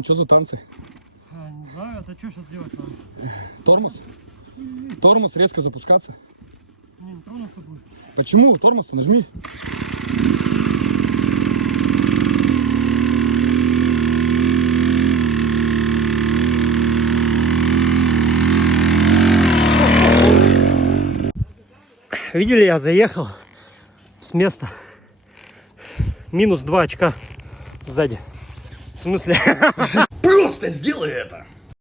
братан, что за танцы? Не знаю, это что сейчас делать надо? Тормоз? Тормоз, резко запускаться. Не тронуться будет. Почему? Тормоз-то нажми. Видели, я заехал с места. Минус 2 очка сзади. В смысле? Просто сделай это!